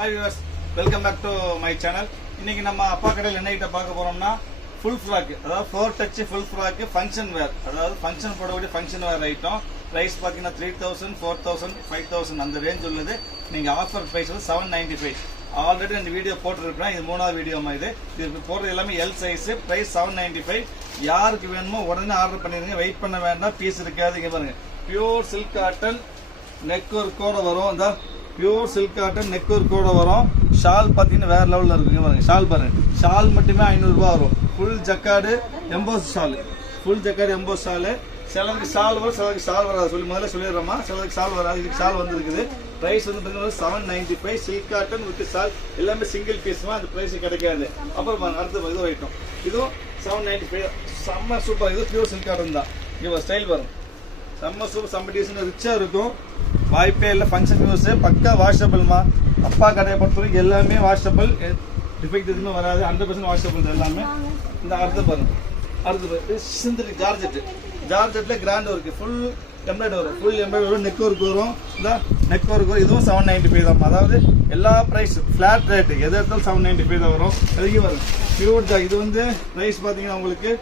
Hi viewers, welcome back to my channel. இன்னைக்கு நம்ம அப்பா கடையில் என்ன ஐட்டம் பார்க்க போறோம்னா ஃபுல் ஃப்ராக், அதாவது 4 டச் ஃபுல் ஃப்ராக் ஃபங்க்ஷன் வேர், அதாவது ஃபங்க்ஷன் போடக்கூடிய ஃபங்க்ஷன் வேர் ஐட்டம். பிரைஸ் பார்த்தீங்கன்னா 3000, 4000, 5000 அந்த ரேஞ்ச் உள்ளது. நீங்க ஆஃபர் பிரைஸ் வந்து 795. ஆல்ரெடி இந்த வீடியோ போட்டுருக்கேன், இது மூணாவது வீடியோ இது. இது போடுறது எல்லாமே எல் சைஸ். பிரைஸ் 795. யாருக்கு வேணுமோ உடனே ஆர்டர் பண்ணிருங்க, வெயிட் பண்ண வேண்டாம், பீஸ் இருக்காது. இங்க பாருங்க, பியூர் சில்க் காட்டன், நெக் ஒர்க்கோட வரும். இந்த பியூர் சில்க் காட்டன் நெக் ஒர்க்கோட வரும். ஷால் பார்த்தீங்கன்னா வேற லெவலில் இருக்குங்க. பாருங்க ஷால் பாருங்க, ஷால் மட்டுமே 500 ரூபா வரும். Full jacquard emboss shawl, full jacquard emboss shawl. சிலருக்கு ஷால் வரும், சிலருக்கு ஷால் வராது. முதல்ல சொல்லிடுறோமா, சிலருக்கு ஷால் வராது. இதுக்கு ஷால் வந்துருக்குது. பிரைஸ் வந்து பார்த்தீங்கன்னா 795. சில்க் காட்டன் வித் ஷால் எல்லாமே சிங்கிள் பீஸ்மா, அந்த பிரைஸ் கிடைக்காது. அப்புறம் அடுத்த இது ஐட்டம், இதுவும் 795. செம்ம சூப்பர். இது பியூர் சில்க் காட்டன் தான். இவங்க ஸ்டைல் வரும் செம்ம சூப்பர். செம்ம டீசெண்டாக ரிச்சாக இருக்கும். வாய்ப்பே இல்லை. ஃபங்க்ஷன் யூஸ் பக்கா வாஷபிள்மா. அப்பா கடையை பொறுத்தவரைக்கும் எல்லாமே வாஷபிள், டிஃபெக்ட் எதுவுமே வராது. 100% வாஷபிள் எல்லாமே. இந்த அடுத்து பாருங்க, அடுத்து சிந்தட்டிக் ஜார்ஜெட். ஜார்ஜெட்ல கிராண்ட் ஒர்க், ஃபுல் எம்ப்ராய்டரி வரும். ஃபுல் எம்ப்ராய்டரி வரும், நெக் ஒர்க் வரும். இந்த நெக் ஒர்க் வரும். இதுவும் 795 தான். அதாவது எல்லா ப்ரைஸ் ஃபிளாட் ரேட்டு, எது எடுத்தாலும் 795 தான் வரும். அதுக்கு வரும் பியூர் ஜாக். இது வந்து ப்ரைஸ் பார்த்தீங்கன்னா உங்களுக்கு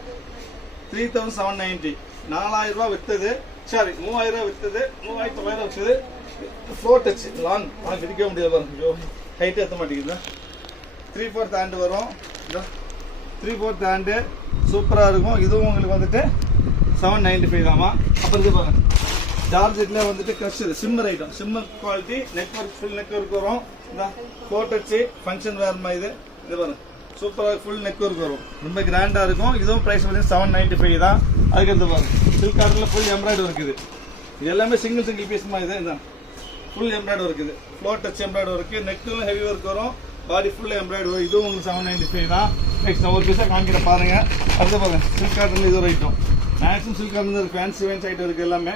3790. 4000 ரூபா விற்றது, சாரி 3000 ரூபா விற்றது, 3900 விற்றது. ஃப்ளோர் டச் லாங் விதிக்க முடியாது பாருங்க, ஹைட் ஏற்ற மாட்டேங்குது. 3/4 ஹேண்டு வரும். 3/4 ஹேண்டு சூப்பராக இருக்கும். இதுவும் உங்களுக்கு வந்துட்டு 795 தாமா. அப்புறம் இது பாருங்க, ஜார்ஜெட்ல வந்துட்டு crush shimmer item, shimmer quality, network full network வரும். இந்த ஃப்ளோர் டச் ஃபங்க்ஷன் வேர் மாதிரி இது பாருங்க, சூப்பராக ஃபுல் நெக் ஒர்க் வரும். ரொம்ப கிராண்டாக இருக்கும். இதுவும் ப்ரைஸ் வந்து 795 தான். அதுக்கு பாருங்க, சில்க் காட்டனில் ஃபுல் எம்ப்ராய்டரி இருக்குது. இது எல்லாமே சிங்கிள் பீஸ் மாதிரி இதுதான். ஃபுல் எம்ப்ராய்டரி இருக்குது, ஃப்ளோர் டச் எம்ப்ராய்டரி இருக்குது. நெக்கிலும் ஹெவி ஒர்க் வரும், பாடி ஃபுல் எம்ப்ராய்டரி வரும். இதுவும் உங்களுக்கு 795 தான். நெக்ஸ்ட் ஒரு பீஸாக காமிக்கிற பாருங்க. அடுத்து பாருங்க, சில்க் காட்டன் இது ஒரு item. Maximum silk cotton fancy item இருக்குது எல்லாமே.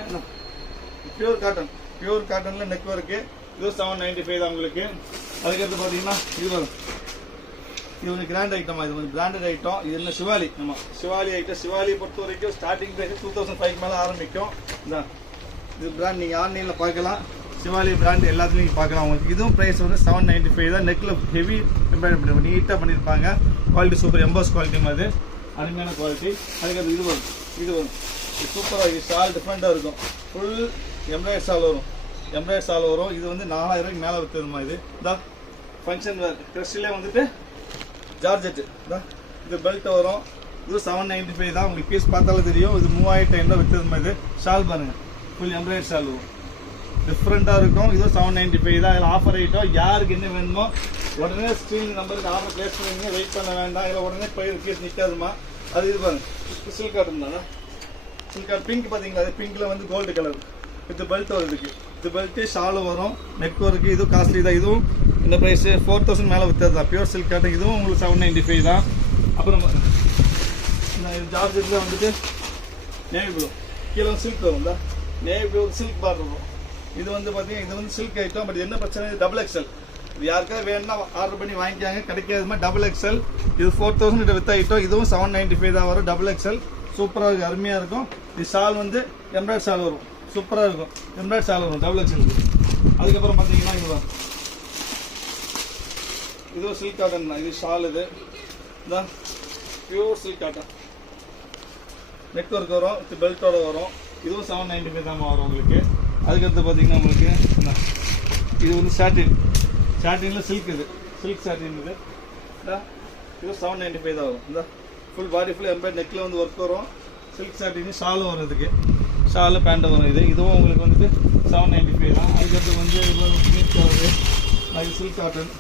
பியூர் காட்டன், பியூர் காட்டனில் நெக் ஒர்க்கு. இதுவும் 795 தான் உங்களுக்கு. அதுக்கடுத்து பார்த்தீங்கன்னா இது வரும், இது வந்து கிராண்ட் ஐட்டம், இது வந்து பிராண்டட் ஐட்டம். இது என்ன சிவாலி, ஆமாம் சிவாலி ஐட்டம். சிவாலியை பொறுத்த வரைக்கும் ஸ்டார்டிங் ப்ரைஸ் 2005 மேலே ஆரம்பிக்கும். இது பிராண்ட் நீங்கள் ஆன்லைனில் பார்க்கலாம். சிவாலி பிராண்ட் எல்லாத்துலையும் நீங்கள் பார்க்கலாம். உங்களுக்கு இதுவும் ப்ரைஸ் வந்து 795 தான். நெக்கில் ஹெவி எம்ப்ராய்டரி நீட்டாக பண்ணியிருப்பாங்க. குவாலிட்டி சூப்பர், எம்போஸ் குவாலிட்டி மாதிரி அருமையான குவாலிட்டி. அதுக்கப்புறம் இது வரும், இது வரும் சூப்பராக. இது ஷால் டிஃப்ரெண்ட்டாக இருக்கும். ஃபுல் எம்ப்ராய்டரி ஷால் வரும், எம்ப்ராய்டரி ஷால் வரும். இது வந்து 4000 ரூபாய்க்கு மேலே விற்றுதுமா. இது இந்த ஃபங்க்ஷன் வேர் ட்ரெஸ்லேயே வந்துட்டு ஜார்ஜெட். இது பெல்ட் வரும். இது 795 தான். உங்களுக்கு பீஸ் பார்த்தாலும் தெரியும். இது 3500 விற்றது மாதிரி. ஷால் பாருங்க, ஃபுல் எம்ப்ராய்டரி ஷால் வரும், டிஃப்ரெண்டாக இருக்கும். இது 795 தான். இதில் ஆஃபர் ஐட்டம். யாருக்கு என்ன வேணுமோ உடனே ஸ்க்ரீன் நம்பருக்கு ஆர்டர் பிளேஸ் பண்ணுவீங்க, வெயிட் பண்ண வேண்டாம். இதில் உடனே போய் பீஸ் நிற்காதுமா. அது இது பாருங்க, சில்க் காட்டன் தானே. சில்க் காட்டன் பிங்க் பார்த்தீங்களா, அது பிங்க்ல வந்து கோல்டு கலர் வித் பெல்ட் வருது. இது பெல்ட்டு ஷாலும் வரும், நெக் ஒர்க்கு. இதுவும் காஸ்ட்லி தான். இதுவும் இந்த ப்ரைஸ் 4000 மேலே விற்றது தான். Pure silk cotton. இதுவும் உங்களுக்கு 795 தான். அப்புறம் ஜார்ஜெட்டில் வந்துட்டு நேவி ப்ளூ, கீழே சில்க் வரும். இந்த நேவி ப்ளூ சில்க் பார்டர் வரும். இது வந்து பார்த்தீங்கன்னா இது வந்து சில்க் ஐட்டம். பட் என்ன பிரச்சனை, இது டபுள் எக்ஸல். இது யாருக்காவது வேணும்னா ஆர்டர் பண்ணி வாங்கிக்காங்க, கிடைக்காதுமா. Double XL. இது 4000 வித்த ஐட்டம். இதுவும் 795 தான் வரும். டபுள் எக்ஸல் சூப்பராக இருக்கும், அருமையாக இருக்கும். இது ஷால் வந்து எம்ப்ராய்டரி ஷால் வரும், சூப்பராக இருக்கும். எம்ப்ராய்டரி ஷால் வரும் டபுள் எக்ஸலுக்கு. அதுக்கப்புறம் பார்த்தீங்கன்னா இது வரும், இதுவும் சில்க் காட்டன் தான். இது ஷால், இது தான் pure silk cotton. Neck work வரும், இது பெல்ட்டோட வரும். இதுவும் 795 தான் வரும் உங்களுக்கு. அதுக்கடுத்து பார்த்தீங்கன்னா உங்களுக்கு இது வந்து சாட்டின், சாட்டினில் சில்க். இது சில்க் சாட்டின். இது இது 795 தான் வரும். இந்த ஃபுல் பாடி ஃபுல் எம்ப்ராய்டரி, நெக்கில் வந்து ஒர்க் வரும். சில்க் சாட்டின் ஷாலும் வரும். இதுக்கு ஷாலு பேண்ட் வரும். இதுவும் உங்களுக்கு வந்துட்டு 795 தான். அதுக்கடுத்து வந்து இது வருது, அது சில்க் காட்டன்.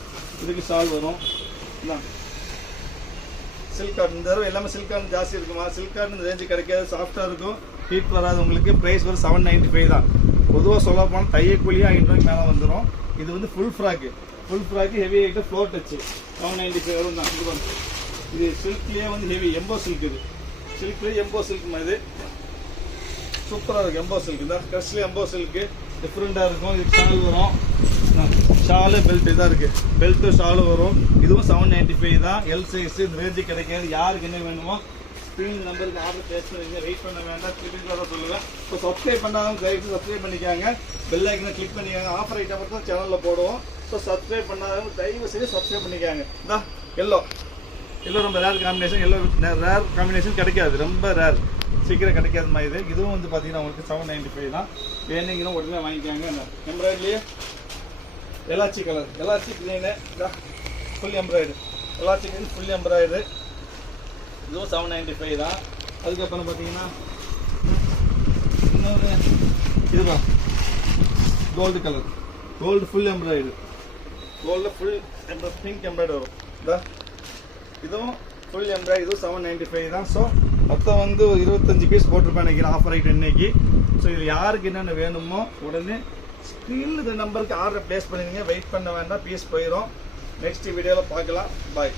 இதுக்கு ஷால் வரும். Silk cotton. இந்த தடவை எல்லாமே சில்க் காட்டன் ஜாஸ்தி இருக்குமா. சில்க் காட்டன் இந்த ரேஞ்சு கிடைக்காது, சாஃப்டாக இருக்கும், ஹீட் வராது உங்களுக்கு. ப்ரைஸ் வரும் 795 தான். பொதுவாக சொல்ல போனால் தையக்கூலியாக 500 ரூபாய்க்கு மேலே வந்துடும். இது வந்து full frock, full frock heavy item. Floor touch 795 வரும் தான். இது வந்து இது சில்க்லேயே வந்து ஹெவி எம்போ சில்க். இது சில்க்லேயே எம்போ சில்க் மாதிரி சூப்பராக இருக்கும். எம்போ சில்க் தான், க்ரஷ்லேயே எம்போ சில்க்கு டிஃப்ரெண்ட்டாக இருக்கும். இது ஷால் வரும், ஷாலு பெல்ட் இதாக இருக்குது. பெல்ட்டு ஷாலு வரும். இதுவும் 795 தான். L size. இந்த ரேஞ்சு கிடைக்காது. யாருக்கு என்ன வேணுமோ ஸ்க்ரீன் நம்பருக்கு ஆர்டர் பிளேஸ் பண்ணுவீங்க, வெயிட் பண்ண வேண்டாம். திருப்பி தான் சொல்லுவேன். இப்போ சப்ஸ்கிரைப் பண்ணாலும் தயவுசெய்து சப்ஸ்கிரைப் பண்ணிக்காங்க, பெல் ஐக்கனை கிளிக் பண்ணிக்காங்க. ஆஃபர் ஐட்டம் மட்டும் சேனலில் போடுவோம். ஸோ சப்ஸ்கிரைப் பண்ணாதவங்க தயவு செய்து சப்ஸ்கிரைப் பண்ணிக்காங்க. இந்தா எல்லோ ரொம்ப rare combination. Yellow rare combination கிடைக்காது, ரொம்ப ரேர், சீக்கிரம் கிடைக்காத மாதிரி இது. இதுவும் வந்து பார்த்தீங்கன்னா உங்களுக்கு 795 தான். வேணுங்கன்னா உடனே வாங்கிக்காங்க. எம்ப்ராய்டரியே elaichi colour, elaichi green full எம்ப்ராய்டு, எலாச்சி கிளீன் ஃபுல் எம்ப்ராய்டு. இதுவும் 795 தான். அதுக்கப்புறம் பார்த்தீங்கன்னா இன்னொரு இதுதான் கோல்டு கலர், கோல்டு ஃபுல் எம்ப்ராய்டு, கோல்டில் ஃபுல் பிங்க் எம்ப்ராய்டு வரும். இதுவும் ஃபுல் எம்ப்ராய்டு, இதுவும் 795 தான். ஸோ மொத்தம் வந்து 25 பீஸ் போட்டிருப்பேன் நினைக்கிறேன் ஆஃபர் ஐட்டம் இன்னைக்கு. ஸோ இது யாருக்கு என்னென்ன வேணுமோ உடனே ஸ்க்ரீனில் இந்த நம்பருக்கு ஆர்டர் ப்ளேஸ் பண்ணிடுங்க. வெயிட் பண்ண வேண்டாம், பீஸ் போயிடும். நெக்ஸ்ட் வீடியோவில் பார்க்கலாம். பாய்.